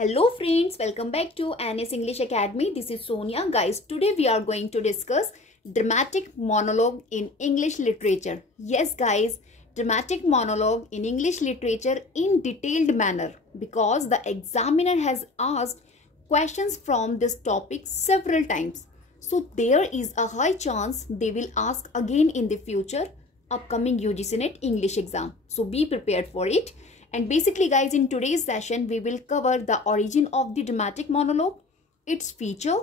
Hello friends, welcome back to NS English Academy. This is Sonia. Guys, today we are going to discuss dramatic monologue in English literature. Yes guys, dramatic monologue in English literature in detailed manner because the examiner has asked questions from this topic several times. So there is a high chance they will ask again in the future upcoming UGC NET English exam. So be prepared for it. And basically guys, in today's session, we will cover the origin of the dramatic monologue, its feature,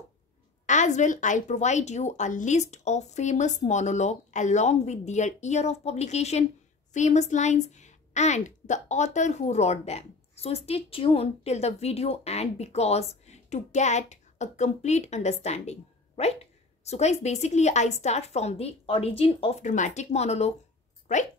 as well I'll provide you a list of famous monologue along with their year of publication, famous lines, and the author who wrote them. So stay tuned till the video end because to get a complete understanding, right? So guys, basically I start from the origin of dramatic monologue, right?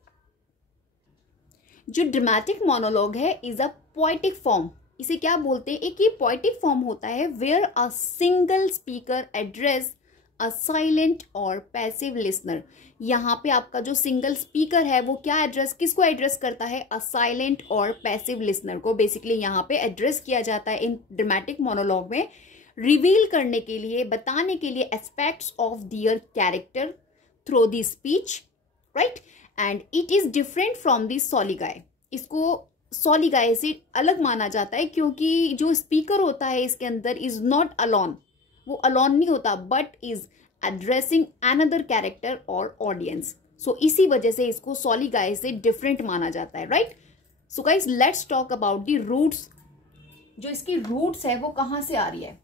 जो dramatic monologue है is a poetic form. इसे क्या बोलते हैं? एक ये poetic form होता है where a single speaker address a silent और पैसिव लिसनर. यहाँ पे आपका जो सिंगल स्पीकर है वो क्या एड्रेस, किसको एड्रेस करता है? अ साइलेंट और पैसिव लिसनर को बेसिकली यहाँ पे एड्रेस किया जाता है इन ड्रामेटिक मोनोलॉग में, रिवील करने के लिए, बताने के लिए aspects of their character through the speech, right. And it is different from the soliloquy. इसको सॉलिगाय से अलग माना जाता है क्योंकि जो स्पीकर होता है इसके अंदर इज नॉट अलोन, वो अलोन नहीं होता but is addressing another character और ऑडियंस. सो इसी वजह से इसको सॉलिगाय से डिफरेंट माना जाता है, right. So guys, let's talk about the roots. जो इसकी रूट्स है वो कहाँ से आ रही है?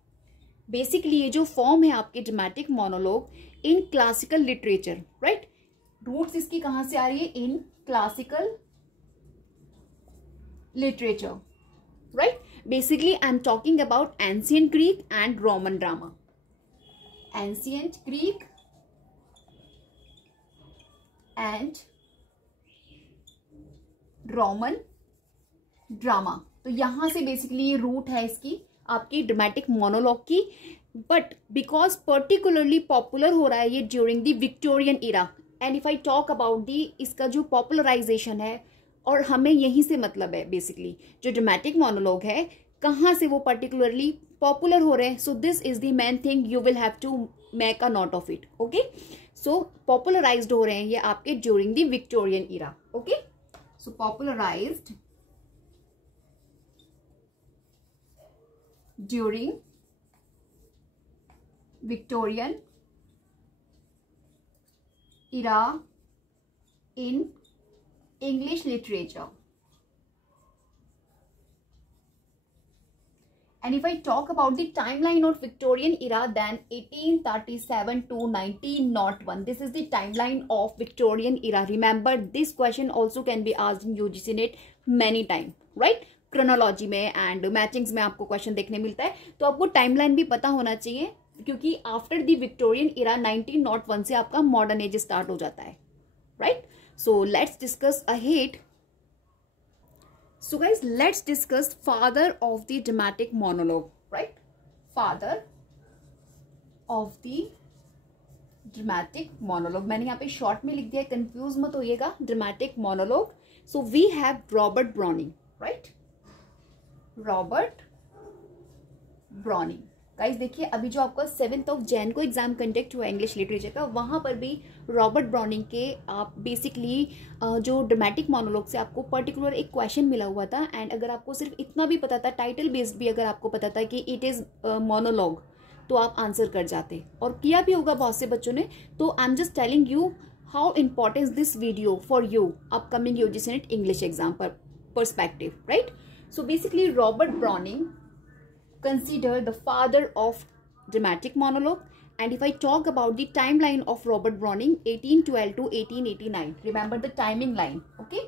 बेसिकली ये जो फॉर्म है आपके dramatic monologue in classical literature, right. Roots इसकी कहां से आ रही है? In classical literature, right. Basically I am talking about ancient Greek and Roman drama. Ancient Greek and Roman drama. तो यहां से बेसिकली ये रूट है इसकी आपकी ड्रामेटिक मोनोलॉग की. बट बिकॉज पर्टिकुलरली पॉपुलर हो रहा है ये during the Victorian era. And if I talk about the इसका जो पॉपुलराइजेशन है और हमें यहीं से मतलब है बेसिकली जो ड्रामेटिक मोनोलॉग है कहाँ से वो पर्टिकुलरली पॉपुलर हो रहे हैं. So this is the main thing you will have to make a note of it. Okay, so popularised हो रहे हैं ये आपके during the Victorian era. Okay, so popularised during Victorian era in English literature. And if I talk about the timeline of Victorian era, then 1837 to 1901. This is the timeline of Victorian era. Remember, this question also can be asked in UGC NET many times, right? Chronology में and matchings में आपको question देखने मिलता है, तो आपको timeline भी पता होना चाहिए क्योंकि आफ्टर द विक्टोरियन इरा 1901 से आपका मॉडर्न एज स्टार्ट हो जाता है, right. So let's discuss ahead. So guys, let's discuss father of the dramatic monologue, right. Father of the dramatic monologue मैंने यहाँ पे शॉर्ट में लिख दिया, कंफ्यूज मत होइएगा. Dramatic monologue. So we have Robert Browning, right. Robert Browning. Guys देखिए, अभी जो आपका 7 जनवरी को एग्जाम कंडक्ट हुआ इंग्लिश लिटरेचर का, वहां पर भी रॉबर्ट ब्राउनिंग के आप बेसिकली जो ड्रामेटिक मोनोलॉग से आपको पर्टिकुलर एक क्वेश्चन मिला हुआ था. एंड अगर आपको सिर्फ इतना भी पता था, टाइटल बेस्ड भी अगर आपको पता था कि इट इज मोनोलॉग, तो आप आंसर कर जाते और किया भी होगा बहुत से बच्चों ने. तो I am just telling you how important this video for you upcoming UGC NET English exam पर perspective, right. So basically Robert Browning considered the father of dramatic monologue. And if I talk about the timeline of Robert Browning 1812 to 1889, remember the timing line, okay.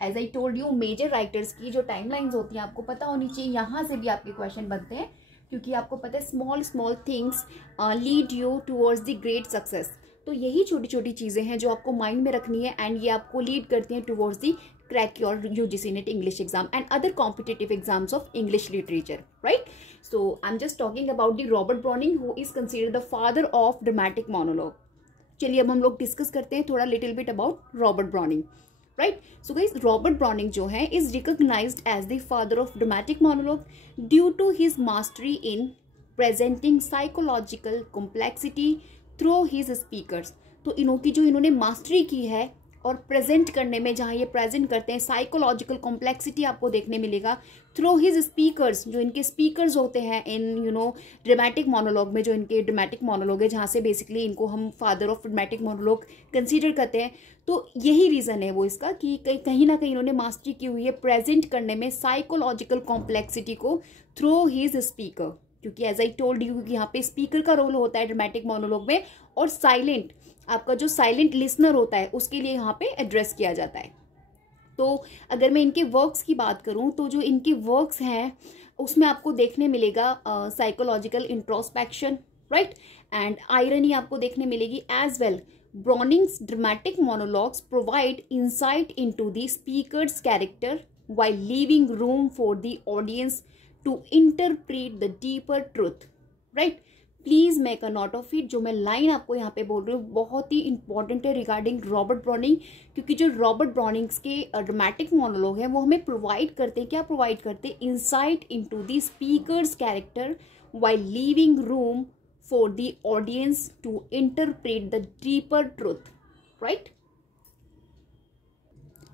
As I told you, major writers की जो timelines होती हैं आपको पता होनी चाहिए. यहाँ से भी आपके क्वेश्चन बनते हैं क्योंकि आपको पता है small things lead you towards the great success. तो यही छोटी छोटी चीजें हैं जो आपको माइंड में रखनी है एंड ये आपको लीड करती हैं towards the crack your UGC NET English exam and other competitive exams of English literature, right. So I'm just talking about the Robert Browning who is considered the father of dramatic monologue. चलिए अब हम लोग discuss करते हैं थोड़ा little bit about Robert Browning. Right. So guys, Robert Browning जो है is recognised as the father of dramatic monologue due to his mastery in presenting psychological complexity through his speakers. तो इन्होंने मास्टरी की है और प्रेजेंट करने में, जहाँ ये प्रेजेंट करते हैं, साइकोलॉजिकल कॉम्प्लेक्सिटी आपको देखने मिलेगा थ्रू हिज स्पीकर्स. जो इनके स्पीकर्स होते हैं इन ड्रामेटिक मोनोलॉग में, जो इनके ड्रामेटिक मोनोलॉग है, जहाँ से बेसिकली इनको हम father of dramatic monologue consider करते हैं. तो यही रीज़न है वो इसका कि कहीं ना कहीं इन्होंने मास्टरी की हुई है प्रेजेंट करने में साइकोलॉजिकल कॉम्प्लेक्सिटी को थ्रू हिज स्पीकर. क्योंकि एज आई टोल्ड यू, यहाँ पे स्पीकर का रोल होता है ड्रामेटिक मोनोलॉग में, और साइलेंट, आपका जो साइलेंट लिसनर होता है उसके लिए यहाँ पे एड्रेस किया जाता है. तो अगर मैं इनके वर्क्स की बात करूँ तो जो इनके वर्क्स हैं उसमें आपको देखने मिलेगा psychological introspection, right, and irony आपको देखने मिलेगी as well. Browning's dramatic monologues provide insight into the speaker's character while leaving room for the audience to interpret the deeper truth, right. Please make a note of it. जो मैं line आपको यहाँ पे बोल रही हूँ बहुत ही इंपॉर्टेंट है रिगार्डिंग रॉबर्ट ब्राउनिंग, क्योंकि जो रॉबर्ट ब्राउनिंग्स के ड्रामेटिक मोनोलॉग है वो हमें प्रोवाइड करते हैं, क्या प्रोवाइड करते हैं, insight into the speaker's character while leaving room for the audience to interpret the deeper truth, right.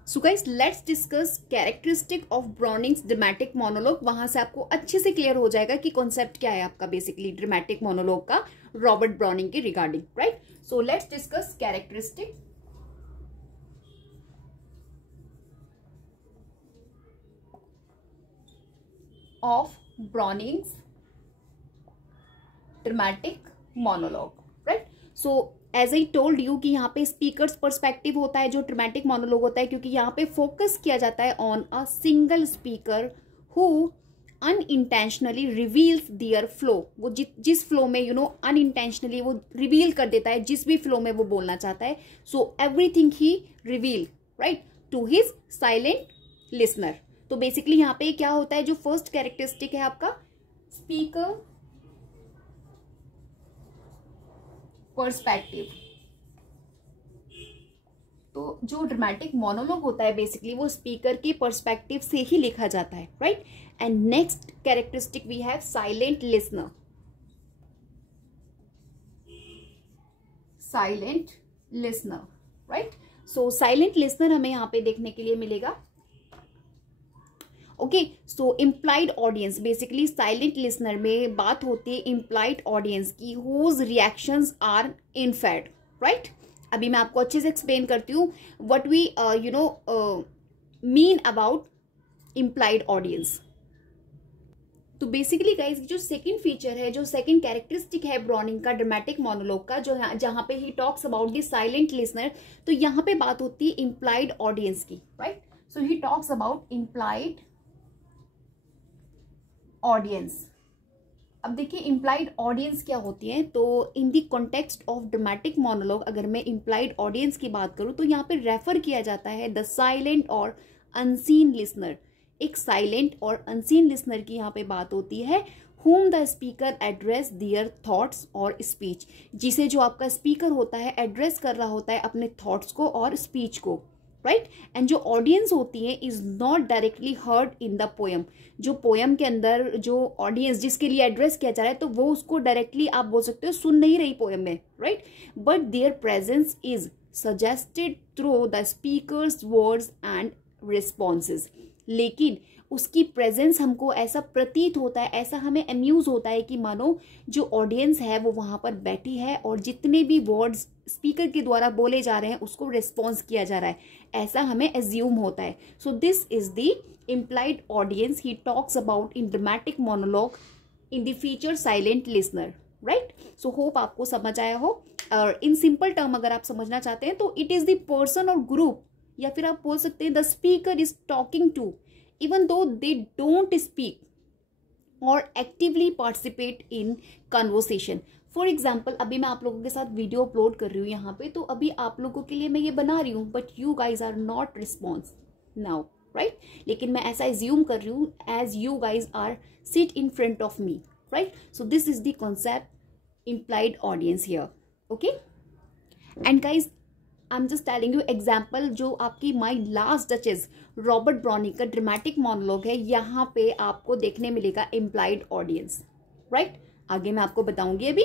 So guys, let's discuss characteristic of Browning's dramatic monologue. वहां से आपको अच्छे से क्लियर हो जाएगा कि कॉन्सेप्ट क्या है आपका बेसिकली ड्रामेटिक मोनोलॉग का रॉबर्ट ब्राउनिंग के regarding, right. So let's discuss characteristic of Browning's dramatic monologue, right. So as I told you कि यहाँ पे स्पीकर्स पर्सपेक्टिव होता है जो ड्रामेटिक मोनोलॉग होता है, क्योंकि यहाँ पे फोकस किया जाता है on a single speaker who unintentionally reveals their flaw. वो जिस फ्लो में अनइंटेंशनली वो रिवील कर देता है जिस भी फ्लो में वो बोलना चाहता है. So everything he reveal, right, to his silent listener. तो बेसिकली यहाँ पे क्या होता है, जो फर्स्ट कैरेक्टरिस्टिक है आपका स्पीकर पर्सपेक्टिव. तो जो ड्रामेटिक मोनोलॉग होता है बेसिकली वो स्पीकर के पर्सपेक्टिव से ही लिखा जाता है, right. And next characteristic we have silent listener. Silent listener, right. So silent listener हमें यहाँ पे देखने के लिए मिलेगा. Okay, so implied audience, basically silent listener में बात होती है इम्प्लाइड ऑडियंस की whose reactions are inferred, right. अभी मैं आपको अच्छे से एक्सप्लेन करती हूँ what we mean about implied audience. तो बेसिकली गाइस, जो सेकंड फीचर है, जो सेकंड कैरेक्टरिस्टिक है ब्राउनिंग का ड्रामेटिक मोनोलॉग का, जो जहां पे he talks about the silent listener, तो यहाँ पे बात होती है इम्प्लाइड ऑडियंस की, right. So he talks about implied audience. अब देखिए इम्प्लाइड ऑडियंस क्या होती है. तो in the context of dramatic monologue अगर मैं इम्प्लाइड ऑडियंस की बात करूं तो यहाँ पे रेफर किया जाता है द साइलेंट और अनसीन लिसनर. एक साइलेंट और अनसीन लिसनर की यहाँ पे बात होती है whom the speaker address their thoughts और speech, जिसे जो आपका स्पीकर होता है एड्रेस कर रहा होता है अपने थॉट्स को और स्पीच को, राइट. एंड जो ऑडियंस होती है is not directly heard in the poem. जो पोएम के अंदर जो ऑडियंस जिसके लिए एड्रेस किया जा रहा है तो वो उसको डायरेक्टली आप बोल सकते हो सुन नहीं रही पोएम में, right. But there presence is suggested through the speakers words and responses. लेकिन उसकी प्रेजेंस हमको ऐसा प्रतीत होता है, ऐसा हमें अम्यूज होता है कि मानो जो ऑडियंस है वो वहां पर बैठी है और जितने भी वर्ड्स स्पीकर के द्वारा बोले जा रहे हैं उसको रिस्पॉन्स किया जा रहा है, ऐसा हमें एज्यूम होता है. सो this is the implied audience he talks about in dramatic monologue in the feature silent listener, right. So hope आपको समझ आया हो. और इन सिंपल टर्म अगर आप समझना चाहते हैं तो इट इज द पर्सन और ग्रुप, या फिर आप बोल सकते हैं the speaker is talking to even though they don't speak or actively participate in conversation. For example, अभी मैं आप लोगों के साथ वीडियो अपलोड कर रही हूँ यहाँ पे, तो अभी आप लोगों के लिए मैं ये बना रही हूँ but you guys are not response now, right. लेकिन मैं ऐसा एज्यूम कर रही हूँ as you guys are sit in front of me, right. So this is the concept implied audience here, okay. And guys, I am just telling you example, जो आपकी My Last Duchess Robert Browning का dramatic monologue है, यहाँ पे आपको देखने मिलेगा implied audience, right? आगे मैं आपको बताऊंगी अभी।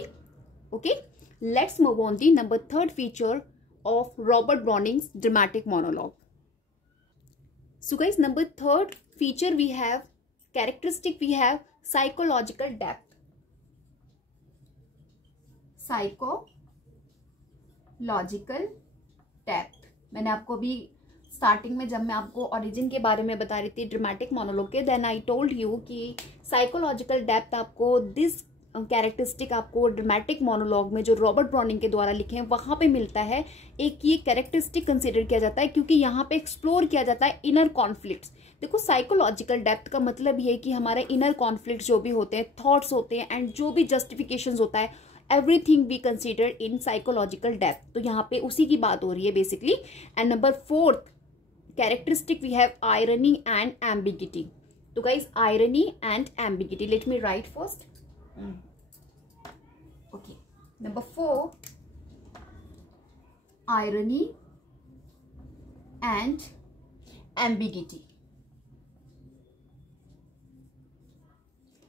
Okay, let's move on the number third feature of Robert Browning's dramatic monologue. So guys, number third feature we have, characteristic we have psychological depth. Psychological depth. मैंने आपको अभी स्टार्टिंग में जब मैं आपको ओरिजिन के बारे में बता रही थी ड्रामेटिक मोनोलॉग के, देन आई टोल्ड यू कि साइकोलॉजिकल डेप्थ आपको दिस कैरेक्टरिस्टिक आपको ड्रामेटिक मोनोलॉग में जो रॉबर्ट ब्राउनिंग के द्वारा लिखे हैं वहां पे मिलता है. एक ये कैरेक्टरिस्टिक कंसीडर किया जाता है क्योंकि यहाँ पे एक्सप्लोर किया जाता है इनर कॉन्फ्लिक्ट्स. देखो, साइकोलॉजिकल डेप्थ का मतलब ये है कि हमारे इनर कॉन्फ्लिक्ट जो भी होते हैं, थॉट्स होते हैं, एंड जो भी जस्टिफिकेशंस होता है, everything we consider in psychological depth. तो यहाँ पे उसी की बात हो रही है basically. And number fourth characteristic we have irony and ambiguity. तो guys, irony and ambiguity, let me write first. Okay, number 4, irony and ambiguity.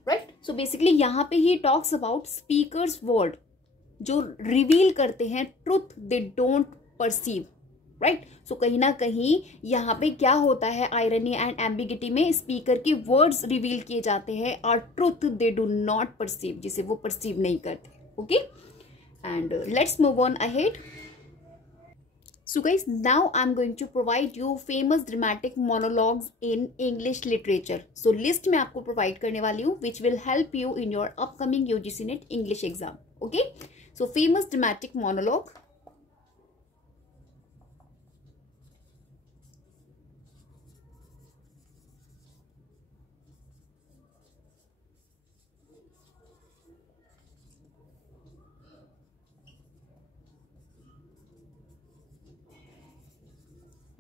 Right? So basically यहाँ पे ही talks about speaker's word जो रिवील करते हैं truth they don't perceive. Right? So कहीं ना कहीं यहाँ पे क्या होता है, आयरनी एंड एम्बिगिटी में स्पीकर के वर्ड्स रिवील किए जाते हैं और truth they do not perceive, जिसे वो परसीव नहीं करते. Okay, and let's move on ahead. So guys, now I am going to provide you famous dramatic monologues in English literature. So list में आपको प्रोवाइड करने वाली हूँ which will help you in your upcoming UGC NET English exam. Okay, so famous dramatic monologue.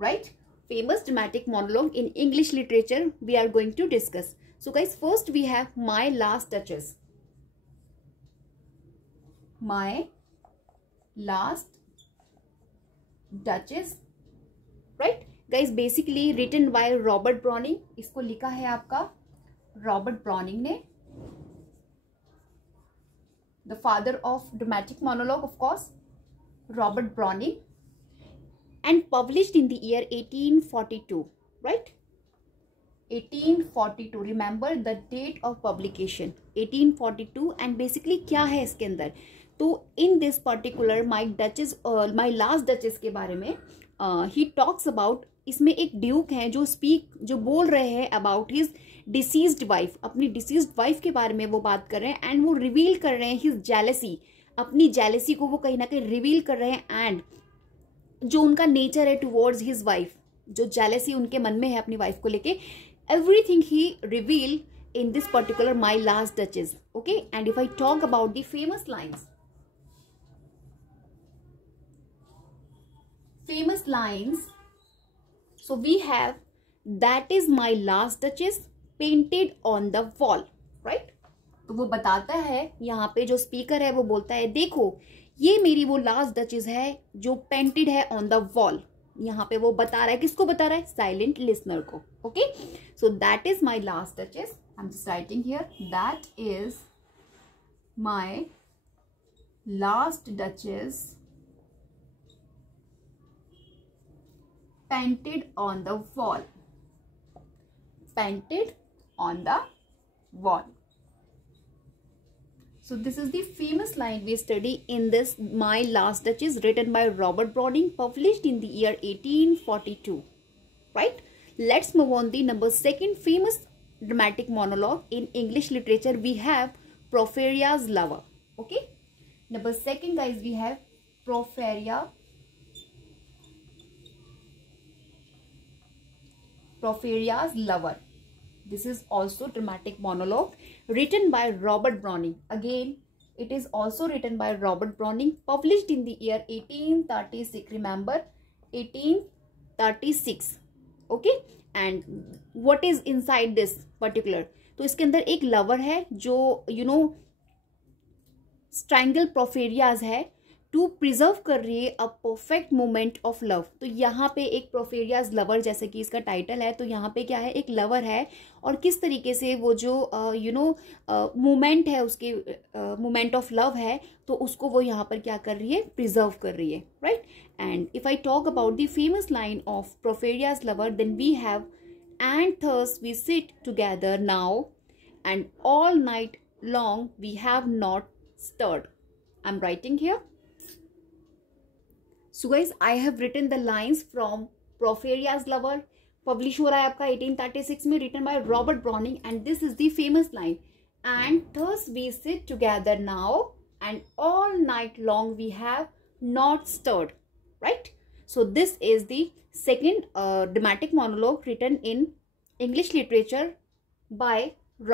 Right? Famous dramatic monologue in English literature we are going to discuss. So guys, first we have My Last Duchess. My Last Duchess. Right? Guys, basically written by Robert Browning. इसको लिखा है आपका Robert Browning ने. The father of dramatic monologue, of course, Robert Browning. And published in the year 1842, right? 1842. Remember the date of publication, 1842. And basically क्या है इसके अंदर, तो in this particular My Last Duchess के बारे में he talks about, इसमें एक ड्यूक है जो बोल रहे हैं अबाउट हिज डिसीज्ड वाइफ, अपनी डिसीज्ड वाइफ के बारे में वो बात कर रहे हैं. एंड वो रिवील कर रहे हैं हिज जेलसी, अपनी जेलसी को वो कहीं ना कहीं रिवील कर रहे हैं. एंड जो उनका नेचर है टुवर्ड्स हिज वाइफ, जो जेलसी उनके मन में है अपनी वाइफ को लेके, everything he reveal in this particular my Last duchess. Okay, and if I talk about the famous lines, so we have that is my last duchess painted on the wall, right? तो वो बताता है यहाँ पे, जो speaker है वो बोलता है देखो ये मेरी वो लास्ट डचेस है जो पेंटेड है ऑन द वॉल. यहाँ पे वो बता रहा है, किसको बता रहा है? साइलेंट लिसनर को. Okay, so that is my Last duchess. I am just writing here, that is my Last duchess painted on the wall. Painted on the wall. So this is the famous line we study in this My Last Duchess, written by Robert Browning, published in the year 1842. Right? Let's move on the number second famous dramatic monologue in English literature. We have Porphyria's Lover. Okay? Number second, guys, we have Porphyria's Lover. This is also dramatic monologue written by Robert Browning. Again, it is also written by Robert Browning, published in the year 1836. Remember, 1836. Okay? And what is inside this particular? तो इसके अंदर एक lover है जो strangle प्रोफेरियाज है. To preserve कर रही है a perfect moment of love. तो यहाँ पे एक प्रोफेरियाज लवर, जैसे कि इसका टाइटल है, तो यहाँ पे क्या है, एक लवर है और किस तरीके से वो जो मोमेंट है, उसके मोमेंट ऑफ लव है, तो उसको वो यहाँ पर क्या कर रही है, प्रिजर्व कर रही है, right. And if I talk about the famous line of Porphyria's lover, then we have and thus we sit together now and all night long we have not stirred. I am writing here. So guys, I have written the lines from Porphyria's Lover. Publish हो रहा है आपका 1836 में, written by Robert Browning, and this is the famous line. And thus we sit together now, and all night long we have not stirred. Right? So this is the second dramatic monologue written in English literature by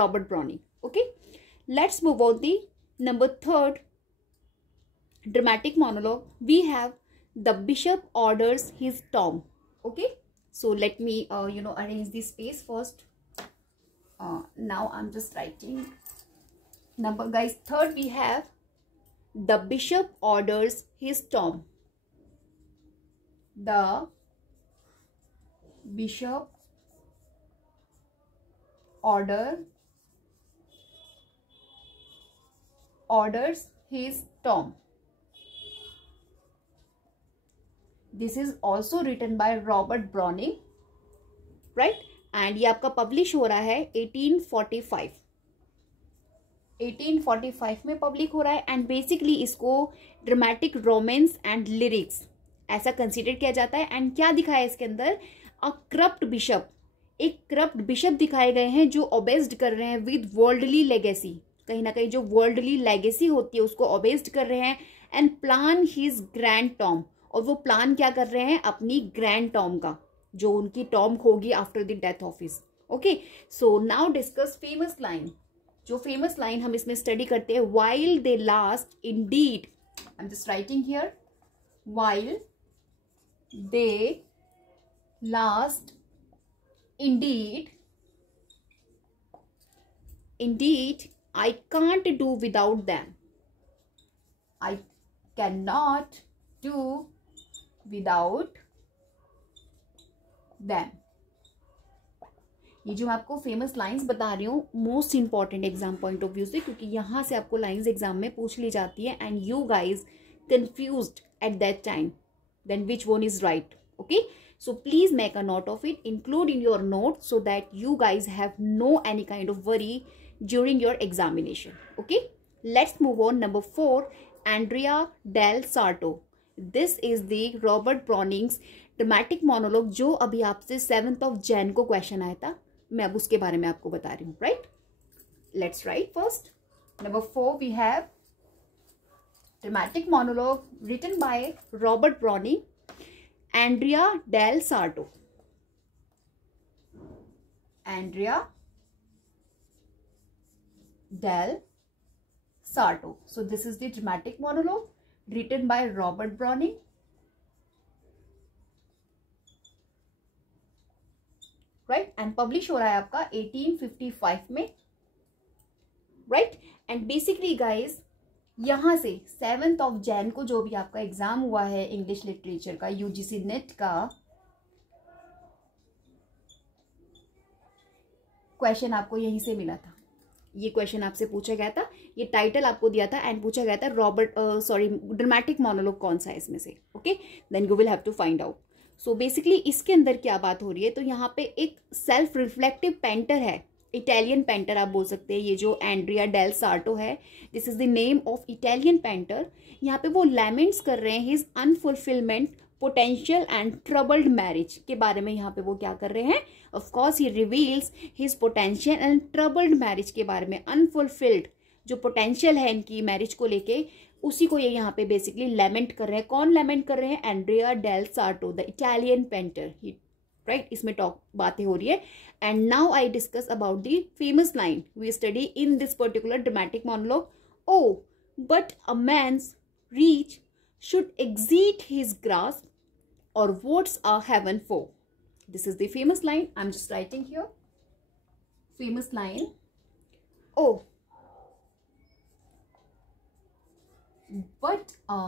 Robert Browning. Okay? Let's move on the number third dramatic monologue. We have The bishop orders his tom. Okay, so let me arrange the space first. Now I'm just writing number, guys. Third we have the bishop orders his tom. The bishop orders his tom. This is also written by Robert Browning, right? And ये आपका publish हो रहा है 1845. 1845 में publish हो रहा है and basically इसको dramatic romance and lyrics ऐसा consider किया जाता है. and क्या दिखाया है इसके अंदर, a corrupt bishop, एक corrupt bishop दिखाए गए हैं जो obsessed कर रहे हैं with worldly legacy, कहीं ना कहीं जो worldly legacy होती है उसको obsessed कर रहे हैं and plan his grand tomb, और वो प्लान क्या कर रहे हैं, अपनी ग्रैंड टॉम का, जो उनकी टॉम होगी after the death of his. Okay, so now discuss famous line. जो फेमस लाइन हम इसमें स्टडी करते हैं, while they last Indeed, I am just writing here, while they last indeed I can't do without them. I cannot do without them. ये जो मैं आपको famous lines बता रही हूँ, most important exam point of view से, क्योंकि यहाँ से आपको लाइंस एग्जाम में पूछ ली जाती है and you guys confused at that time, then which one is right. Okay, so please make a note of it, include in your notes so that you guys have no any kind of worry during your examination. Okay, let's move on. Number 4, Andrea del Sarto. This is the Robert Browning's dramatic monologue, जो अभी आपसे 7th of Jan को question आया था, मैं अब उसके बारे में आपको बता रही हूँ. Right, let's write first. Number 4 we have dramatic monologue written by Robert Browning, Andrea del Sarto. Andrea del Sarto. So this is the dramatic monologue written by Robert Browning. Right, and publish हो रहा है आपका 1855 में. Right, and basically guys, यहाँ से 7th of Jan को जो भी आपका एग्जाम हुआ है इंग्लिश लिटरेचर का, यूजीसी नेट का क्वेश्चन आपको यहीं से मिला था. ये क्वेश्चन आपसे पूछा गया था, ये टाइटल आपको दिया था एंड पूछा गया था ड्रामेटिक मोनोलॉग कौन सा है इसमें से. Okay, then you will have to find out. So basically इसके अंदर क्या बात हो रही है, तो यहाँ पे एक सेल्फ रिफ्लेक्टिव पेंटर है, इटालियन पेंटर आप बोल सकते हैं, ये जो एंड्रिया डेल सार्टो है, this is the name of Italian painter. यहाँ पे वो लैमेंट्स कर रहे हैं his unfulfilment potential and troubled marriage के बारे में. यहाँ पे वो क्या कर रहे हैं, of course he reveals his potential and troubled marriage के बारे में. अनफुलफिल्ड जो पोटेंशियल है इनकी मैरिज को लेके, उसी को ये यहाँ पे बेसिकली लैमेंट कर रहे हैं. कौन लैमेंट कर रहे हैं, Andrea del Sarto the Italian painter. Right, इसमें टॉक बातें हो रही है. And now I discuss about the famous line we study in this particular dramatic monologue. Ah but a man's reach should exceed his grasp, or what's a heaven for? This is the famous line. I'm just writing here. Famous line. Oh, but a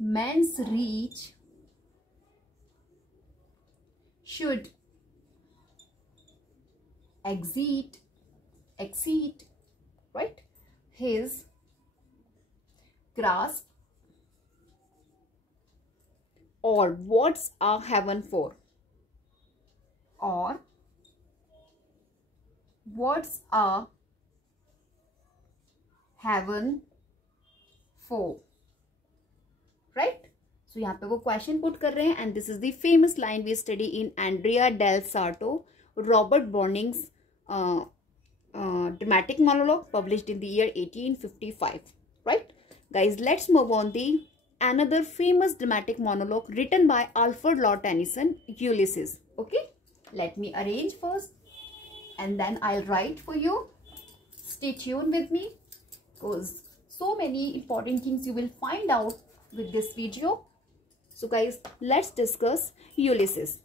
Man's reach should exceed, right, his grasp, or what's a heaven for, or what's a heaven for, right? So यहाँ पे वो question put कर रहे हैं and this is the famous line we study in Andrea del Sarto, Robert Browning's dramatic monologue published in the year 1855, right? Guys, let's move on the another famous dramatic monologue written by Alfred Lord Tennyson, Ulysses. Okay, let me arrange first and then I'll write for you. Stay tuned with me because so many important things you will find out with this video. So guys, let's discuss Ulysses.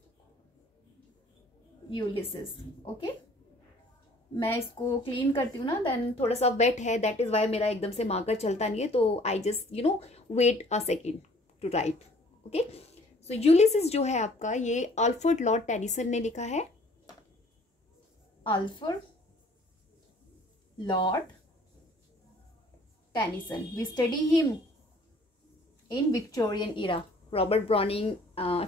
Okay, मैं इसको clean करती हूँ ना, then थोड़ा सा wait है, that is why मेरा एकदम से मार्कर चलता नहीं है, तो I just wait a second to write. Okay, so Ulysses जो है आपका, ये अल्फ्रेड लॉर्ड टेनिसन ने लिखा है. Alfred Lord Tennyson, we study him in Victorian era. Robert Browning,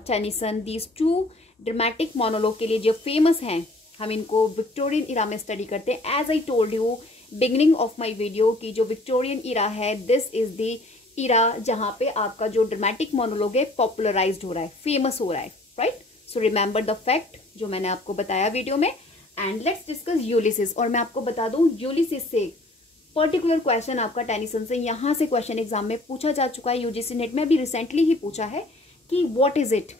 Tennyson, these two dramatic monologue के लिए जो फेमस हैं, हम इनको विक्टोरियन इरा में स्टडी करते हैं. As I told you beginning of my video कि जो विक्टोरियन इरा है, दिस इज द इरा जहां पे आपका जो ड्रामेटिक मोनोलॉग है पॉपुलराइज्ड हो रहा है, फेमस हो रहा है, right? So remember the fact जो मैंने आपको बताया वीडियो में. And let's discuss Ulysses. और मैं आपको बता दूं, यूलिसिस से पर्टिकुलर क्वेश्चन आपका टेनिसन से यहाँ से क्वेश्चन एग्जाम में पूछा जा चुका है. यूजीसी नेट में भी रिसेंटली ही पूछा है कि व्हाट इज इट,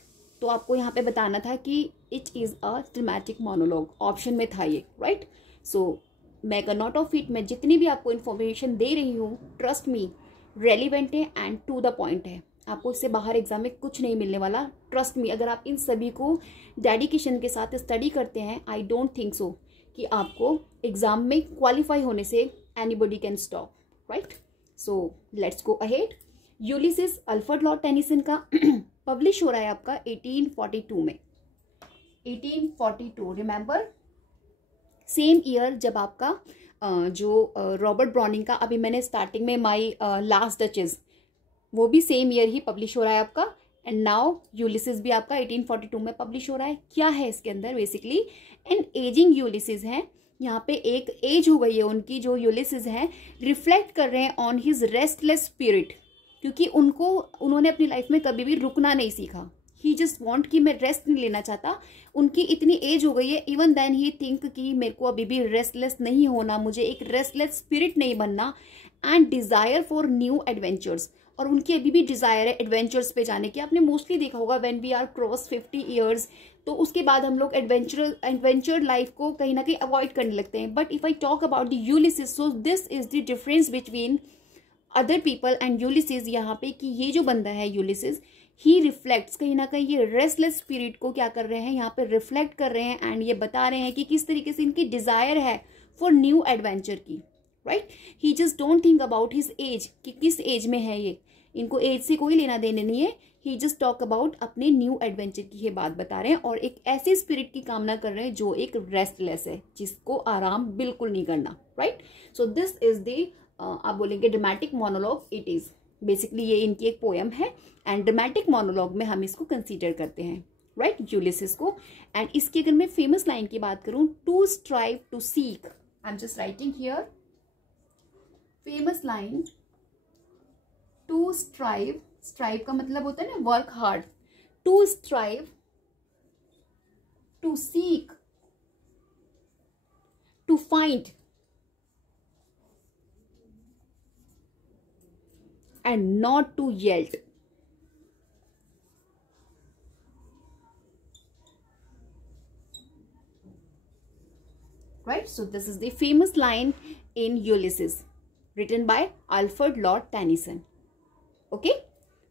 तो आपको यहाँ पे बताना था कि it is a dramatic monologue. Option में था ये, right? So make a note of it. मैं जितनी भी आपको इन्फॉर्मेशन दे रही हूँ, ट्रस्ट मी, रेलिवेंट है एंड टू द पॉइंट है. आपको इससे बाहर एग्जाम में कुछ नहीं मिलने वाला, ट्रस्ट मी. अगर आप इन सभी को डेडिकेशन के साथ स्टडी करते हैं, आई डोंट थिंक सो कि आपको एग्जाम में क्वालिफाई होने से anybody can stop, right? So let's go ahead. Ulysses Alfred Lord Tennyson का पब्लिश हो रहा है आपका 1842 में. 1842, रिमेंबर, सेम ईयर जब आपका जो रॉबर्ट ब्राउनिंग का, अभी मैंने स्टार्टिंग में माई लास्ट डचेस, वो भी सेम ईयर ही पब्लिश हो रहा है आपका. एंड नाउ यूलिसिस भी आपका 1842 में पब्लिश हो रहा है. क्या है इसके अंदर? बेसिकली एन एजिंग यूलिसिस है. यहाँ पे एक एज हो गई है उनकी. जो यूलिसिस है रिफ्लेक्ट कर रहे हैं ऑन हिज रेस्टलेस स्पिरिट, क्योंकि उन्होंने अपनी लाइफ में कभी भी रुकना नहीं सीखा. ही जस्ट वॉन्ट कि मैं रेस्ट नहीं लेना चाहता. उनकी इतनी एज हो गई है, इवन देन ही थिंक कि मेरे को अभी भी रेस्टलेस नहीं होना, मुझे एक रेस्टलेस स्पिरिट नहीं बनना. And desire for new adventures, और उनकी अभी भी डिजायर है एडवेंचर्स पे जाने की. आपने मोस्टली देखा होगा when we are cross 50 years, तो उसके बाद हम लोग एडवेंचर लाइफ को कहीं ना कहीं अवॉइड करने लगते हैं. But if I talk about the Ulysses, so this is the difference between other people and Ulysses यहाँ पे, कि ये जो बंदा है यूलिसिस, ही रिफ्लेक्ट्स कहीं ना कहीं ये रेस्टलेस स्पिरिट को क्या कर रहे हैं, यहाँ पे रिफ्लेक्ट कर रहे हैं. एंड ये बता रहे हैं कि किस तरीके से इनकी डिजायर है फॉर न्यू एडवेंचर की, right? He just don't think about his age, कि किस एज में है ये, इनको एज से कोई लेना देने नहीं है. ही जस्ट टॉक अबाउट अपने न्यू एडवेंचर की ये बात बता रहे हैं, और एक ऐसे स्पिरिट की कामना कर रहे हैं जो एक रेस्टलेस है, जिसको आराम बिल्कुल नहीं करना, right? So this is the आप बोलेंगे dramatic monologue. It is basically ये इनकी एक पोएम है एंड ड्रामेटिक मोनोलॉग में हम इसको कंसीडर करते हैं, राइट? यूलिसिस को. एंड इसकी अगर मैं फेमस लाइन की बात करूं, to strive to seek, I am just writing here famous line. To strive, strive का मतलब होता है ना work hard. To strive, to seek, to find, and not to yield. Right? So this is the famous line in Ulysses, written by Alfred Lord Tennyson. Okay?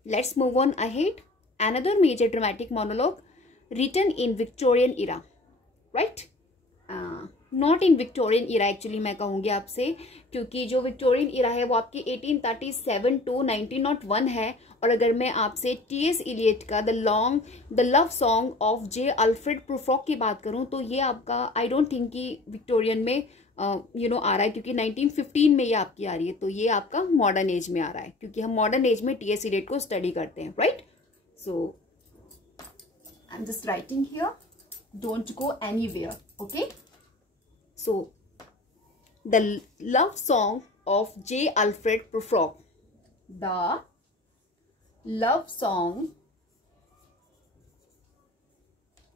Let's move on ahead. Another major dramatic monologue written in Victorian era. Right? Not in Victorian Ira actually मैं कहूँगी आपसे, क्योंकि जो Victorian era है वो आपकी 1837 to 1901 है। और अगर मैं आपसे टी.एस. इलियट का the love song of J Alfred Prufrock की बात करूं तो ये आपका आई डोंट थिंक कि विक्टोरियन में आ रहा है, क्योंकि 1915 में ये आपकी आ रही है, तो ये आपका मॉडर्न एज में आ रहा है, क्योंकि हम मॉडर्न एज में टी.एस. इलियट को स्टडी करते हैं, right. So I am just writing here, don't go anywhere, okay. So, the love song of J. Alfred Prufrock. The love song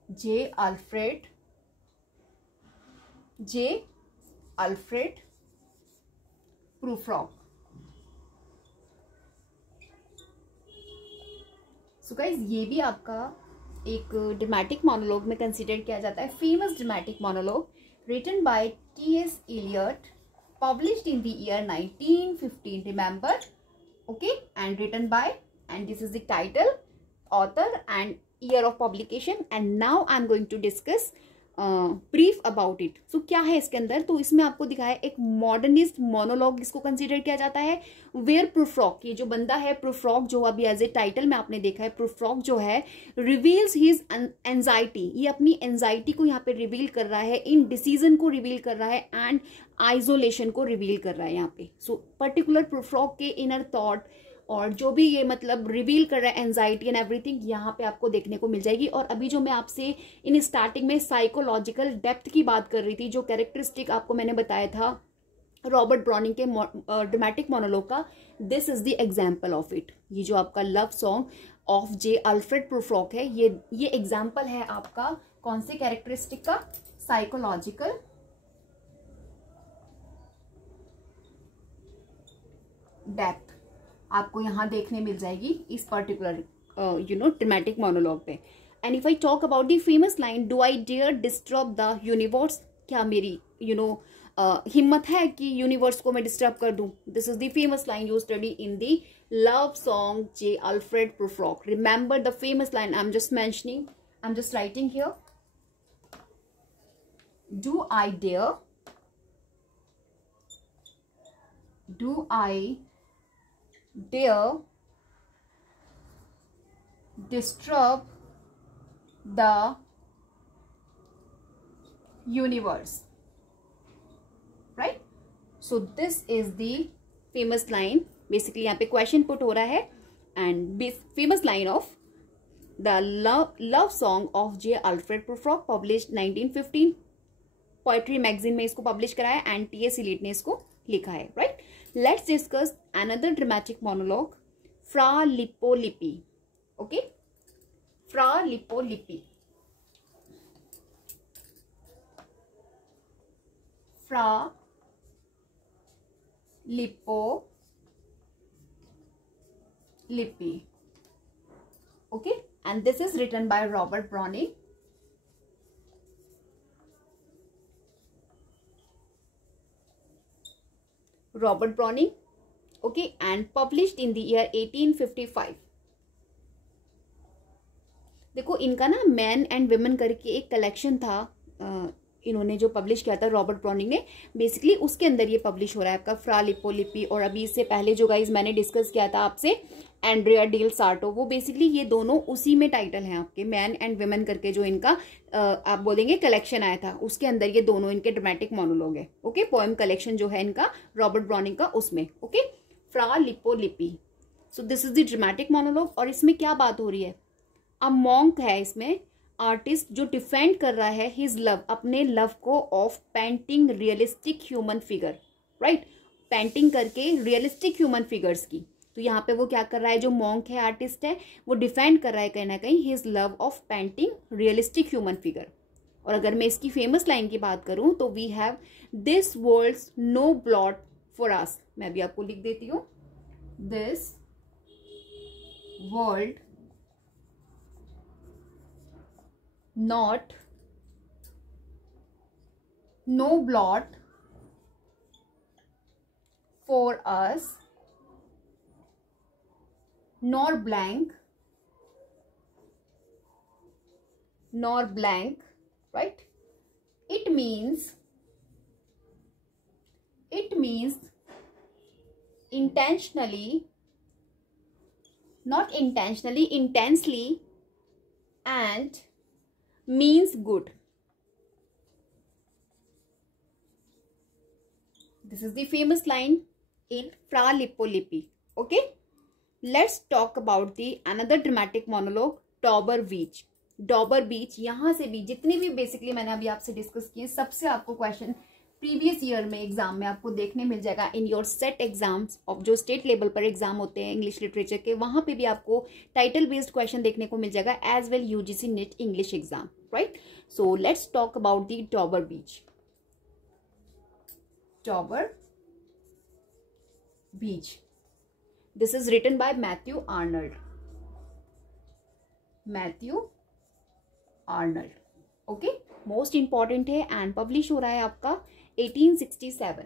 J. Alfred Prufrock. So guys, ये भी आपका एक dramatic monologue में consider किया जाता है, famous dramatic monologue written by T.S. Eliot, published in the year 1915, remember, okay, and written by, and this is the title, author and year of publication, and now I'm going to discuss brief about it. So क्या है इसके अंदर, तो इसमें आपको दिखाया एक modernist monologue इसको कंसिडर किया जाता है, वेयर प्रूफ्रॉक, ये जो बंदा है प्रूफ्रॉक, जो अभी एज ए टाइटल में आपने देखा है, प्रूफ्रॉक जो है रिवील्स हिज एंजाइटी, ये अपनी एंजाइटी को यहाँ पे रिवील कर रहा है, इन डिसीजन को रिवील कर रहा है, एंड आइसोलेशन को रिवील कर रहा है यहाँ पे। सो पर्टिकुलर प्रूफ्रॉक के इनर थॉट और जो भी ये मतलब रिवील कर रहा है एंजाइटी एंड एवरीथिंग, यहाँ पे आपको देखने को मिल जाएगी। और अभी जो मैं आपसे इन स्टार्टिंग में साइकोलॉजिकल डेप्थ की बात कर रही थी, जो कैरेक्टरिस्टिक आपको मैंने बताया था रॉबर्ट ब्राउनिंग के ड्रामेटिक मोनोलॉग का, this is the example of it. ये जो आपका love song of J Alfred Prufrock है, ये एग्जाम्पल है आपका कौन से कैरेक्टरिस्टिक का, साइकोलॉजिकल डेप्थ आपको यहाँ देखने मिल जाएगी इस पर्टिकुलर ड्रामेटिक मोनोलॉग पे। And if I talk about the famous line, do I dare disturb the universe, क्या मेरी हिम्मत है कि यूनिवर्स को मैं डिस्टर्ब कर दूं, this is the famous line you study in the love song J Alfred Prufrock. Remember the famous line, I am just mentioning, I am just writing here, do I dare disturb the universe, right? So this is the famous line, basically यहाँ पे question put हो रहा है, and famous line of the love song of J. Alfred Prufrock, published 1915, poetry magazine में इसको publish कराया, and T.S.. Elliot ने इसको लिखा है, राइट। Let's discuss another dramatic monologue, Fra Lippo Lippi, okay, Fra Lippo लिपि, फ्रा लिप्पो लिपि, okay, and this is written by Robert Browning. Okay, and published in the year 1855. देखो इनका ना मैन एंड विमेन करके एक कलेक्शन था, इन्होंने जो पब्लिश किया था रॉबर्ट ब्राउनिंग ने, बेसिकली उसके अंदर ये पब्लिश हो रहा है आपका फ्रा लिप्पो लिपि। और अभी इससे पहले जो गाइज मैंने डिस्कस किया था आपसे, एंड्रिया डेल सार्टो, वो बेसिकली ये दोनों उसी में टाइटल हैं आपके, मैन एंड विमेन करके जो इनका आप बोलेंगे कलेक्शन आया था, उसके अंदर ये दोनों इनके ड्रामेटिक मोनोलॉग है, ओके, पोएम कलेक्शन जो है इनका रॉबर्ट ब्राउनिंग का, उसमें, ओके, फ्रा लिप्पो लिपि। सो this is the dramatic monologue. और इसमें क्या बात हो रही है, अ मॉन्क है इसमें, आर्टिस्ट जो डिफेंड कर रहा है हिज लव, अपने लव को, of painting realistic human figure, right, painting करके रियलिस्टिक ह्यूमन फिगर्स की। तो यहाँ पे वो क्या कर रहा है, जो मॉन्क है, आर्टिस्ट है, वो डिफेंड कर रहा है कहीं ना कहीं his love of painting realistic human figure. और अगर मैं इसकी फेमस लाइन की बात करूं तो we have this world's no blot for us, मैं भी आपको लिख देती हूँ, this world not no blot for us nor blank, right, it means means intentionally, not intentionally, intensely, and means good. This is the famous line in Fra Lippo Lippi. Okay, let's talk about the another dramatic monologue, Dauber Beach. Dover Beach, यहाँ से भी जितनी भी basically मैंने अभी आपसे discuss किए, सबसे आपको क्वेश्चन प्रीवियस ईयर में एग्जाम में आपको देखने मिल जाएगा in your set exams of जो स्टेट लेवल पर एग्जाम होते हैं इंग्लिश लिटरेचर के, वहां पे भी आपको टाइटल बेस्ड क्वेश्चन देखने को मिल जाएगा as well UGC NET English exam, right. So let's talk about the Dover Beach. Dover Beach, this is written by Matthew Arnold. Matthew Arnold, okay, most important है एंड पब्लिश हो रहा है आपका 1867.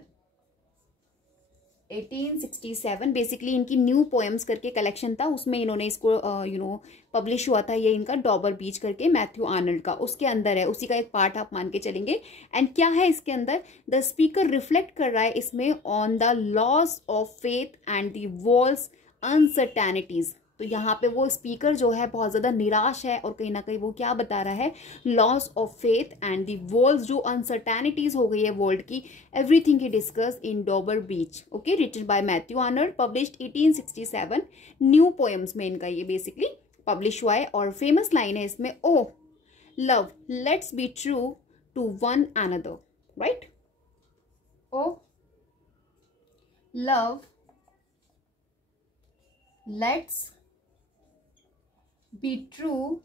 Basically इनकी न्यू पोएम्स करके collection था, उसमें इन्होंने इसको पब्लिश हुआ था, ये इनका डॉबर बीच करके मैथ्यू आर्नल्ड का, उसके अंदर है, उसी का एक पार्ट आप मान के चलेंगे. एंड क्या है इसके अंदर, द स्पीकर रिफ्लेक्ट कर रहा है इसमें on the loss of faith and the walls uncertainties. तो यहाँ पे वो स्पीकर जो है बहुत ज़्यादा निराश है और कहीं ना कहीं वो क्या बता रहा है, loss of faith and the walls, जो अनसर्टेनिटीज हो गई है वर्ल्ड की, एवरीथिंग ही discuss in Dover Beach. Okay, written by Matthew Arnold, published 1867. New poems में इनका ये बेसिकली पब्लिश हुआ है. और फेमस लाइन है इसमें, O love let's be true to one another, right. O love let's be true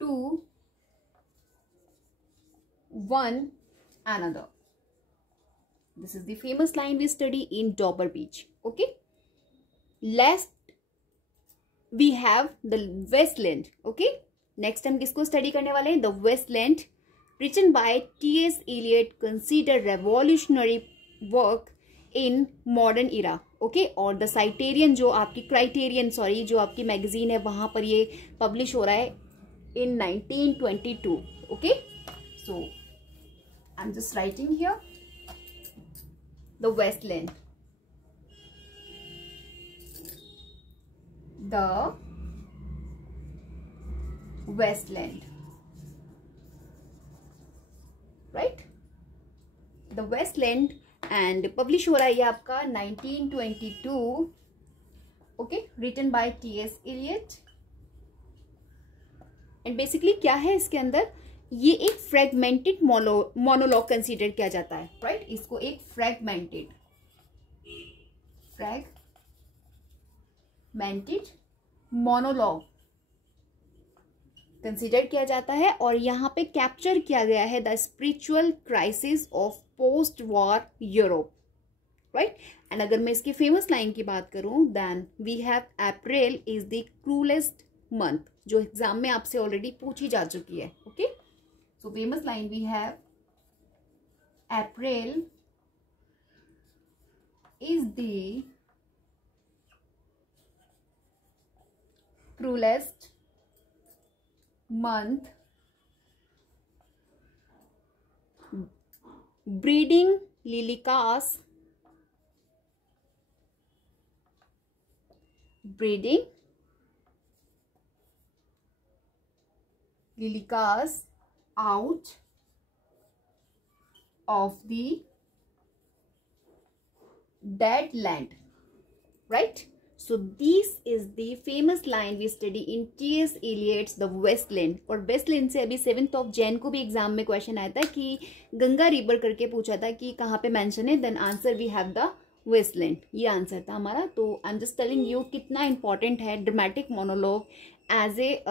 to one another. This is the famous line we study in Dauber Beach. Okay, last we have the Wasteland. Okay, next हम किसको study करने वाले हैं, the Wasteland, written by T.S. Eliot, considered revolutionary work in modern era. Okay, और the साइटेरियन जो आपकी criterion जो आपकी मैगजीन है वहां पर ये पब्लिश हो रहा है in 1922. Okay, so I am just writing here the Waste Land. The Waste Land, right, the Waste Land, and publish हो रहा है ये आपका 1922. Okay, written by T.S. Eliot. And basically क्या है इसके अंदर, ये एक फ्रेगमेंटेड मोनोलॉग कंसीडर किया जाता है, राइट. इसको एक फ्रेगमेंटेड मोनोलॉग कंसीडर किया जाता है. और यहाँ पे कैप्चर किया गया है the spiritual crisis of post war Europe, right. And अगर मैं इसकी फेमस लाइन की बात करूं, then we have April is the cruellest month, जो एग्जाम में आपसे ऑलरेडी पूछी जा चुकी है. Okay, so famous line we have April is the cruellest month, breeding lilicas, out of the dead land, right. So this is the famous line we study in T.S. Eliot's The Wasteland. और Westland से अभी 7 Jan को भी exam में question आया था कि Ganga river करके पूछा था कि कहाँ पे मेंशन है, then answer we have the Waste Land, ये आंसर था हमारा. तो I am just telling you कितना इंपॉर्टेंट है dramatic monologue as a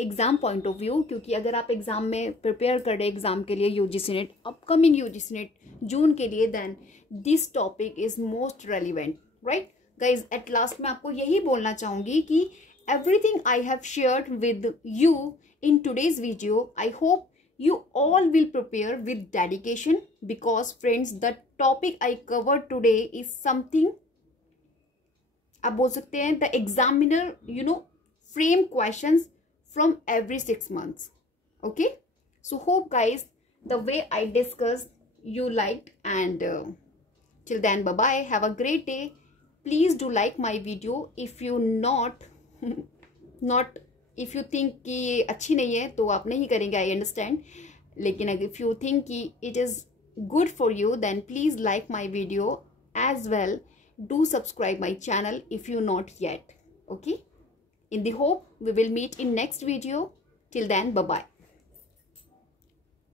exam point of view, क्योंकि अगर आप एग्जाम में प्रिपेयर कर रहे एग्जाम के लिए UGC NET, upcoming UGC NET June के लिए, then this topic is most relevant, right. Guys, at last मैं आपको यही बोलना चाहूंगी कि everything I have shared with you in today's video, I hope you all will prepare with dedication, because friends, the topic I covered today is something आप बोल सकते हैं the examiner frame questions from every 6 months. Okay, so hope guys the way I discussed, you liked, and till then, bye bye, have a great day. Please do like my video. If you not if you think कि ये अच्छी नहीं है तो आप नहीं करेंगे, I understand, लेकिन if you think कि it is good for you, then please like my video as well. Do subscribe my channel if you not yet. Okay, in the hope we will meet in next video. Till then, bye bye.